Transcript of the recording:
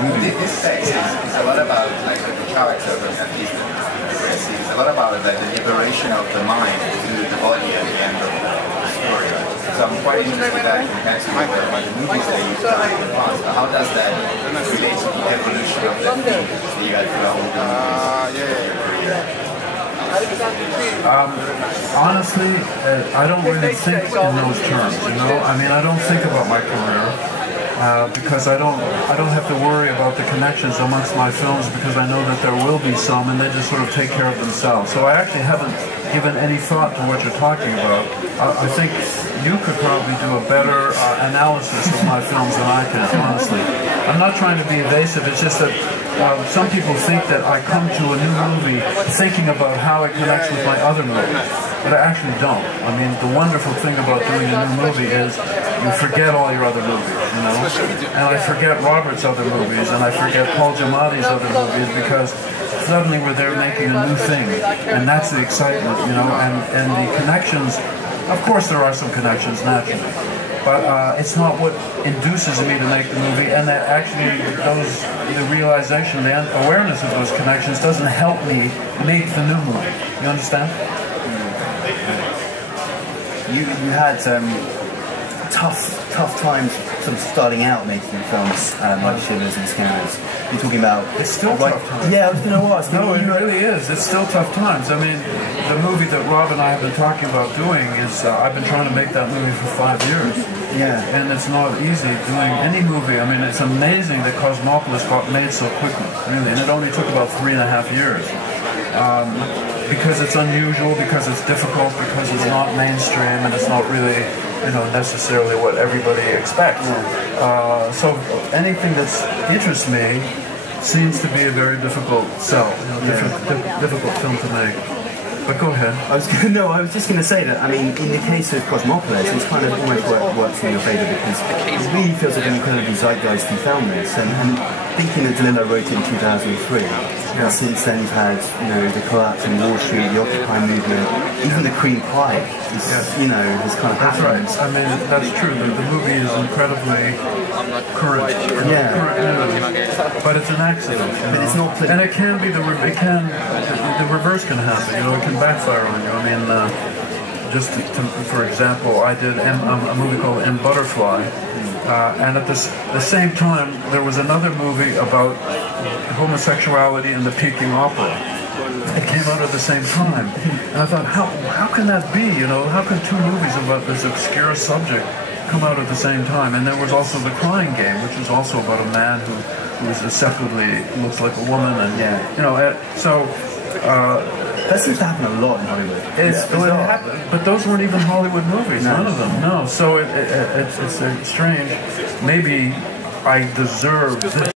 This is a lot about like the character, at least it's a lot about the liberation of the mind to the body at the end of the story. So I'm quite interested in that compared to the movies that you've done in the past. How does that relate to the evolution of the themes that you guys honestly, I don't really think in those terms, you know? I mean, I don't think about my career because I don't have to worry about the connections amongst my films because I know that there will be some and they just sort of take care of themselves. So I actually haven't given any thought to what you're talking about. I think you could probably do a better analysis of my films than I can, honestly. I'm not trying to be evasive, it's just that some people think that I come to a new movie thinking about how it connects with my other movies, but I actually don't. I mean, the wonderful thing about doing a new movie is you forget all your other movies, you know? And I forget Robert's other movies, and I forget Paul Giamatti's other movies, because suddenly we're there making a new thing, and that's the excitement, you know? And the connections, of course there are some connections, naturally. But it's not what induces me to make the movie, and that actually the realization, the awareness of those connections doesn't help me make the new movie. You understand? You had tough times sort of starting out making films like Shivers and Scanners. You're talking about... It's still tough times. Yeah, I was going to ask. No, it really is. It's still tough times. I mean, the movie that Rob and I have been talking about doing is, I've been trying to make that movie for 5 years. Yeah. And it's not easy doing any movie. I mean, it's amazing that Cosmopolis got made so quickly, really. And it only took about 3.5 years. Because it's unusual, because it's difficult, because it's not mainstream, and it's not really, you know, necessarily what everybody expects. So anything that interests me seems to be a very difficult sell, you know, difficult film to make. But go ahead. I was just going to say that, I mean, in the case of Cosmopolis, it's kind of almost works in your favour because it really feels like an incredibly zeitgeisty film, this. And thinking that DeLillo wrote it in 2003, and since then you've had, you know, the collapse in Wall Street, the Occupy movement, even the Cream Pie, you know, has kind of happened. That's right. I mean, that's true. The movie is incredibly current. But it's an accident. You know? But it's not. And it can be the reverse can happen. You know, it can backfire on you. I mean, for example, I did a movie called In Butterfly, and at the same time there was another movie about homosexuality in the Peking opera. It came out at the same time, and I thought, how can that be? You know, how can two movies about this obscure subject come out at the same time? And there was also The Crying Game, which is also about a man who is deceptively looks like a woman, and you know, so. That seems to happen a lot in Hollywood. But those weren't even Hollywood movies, none of them, no. So it's strange. Maybe I deserve this.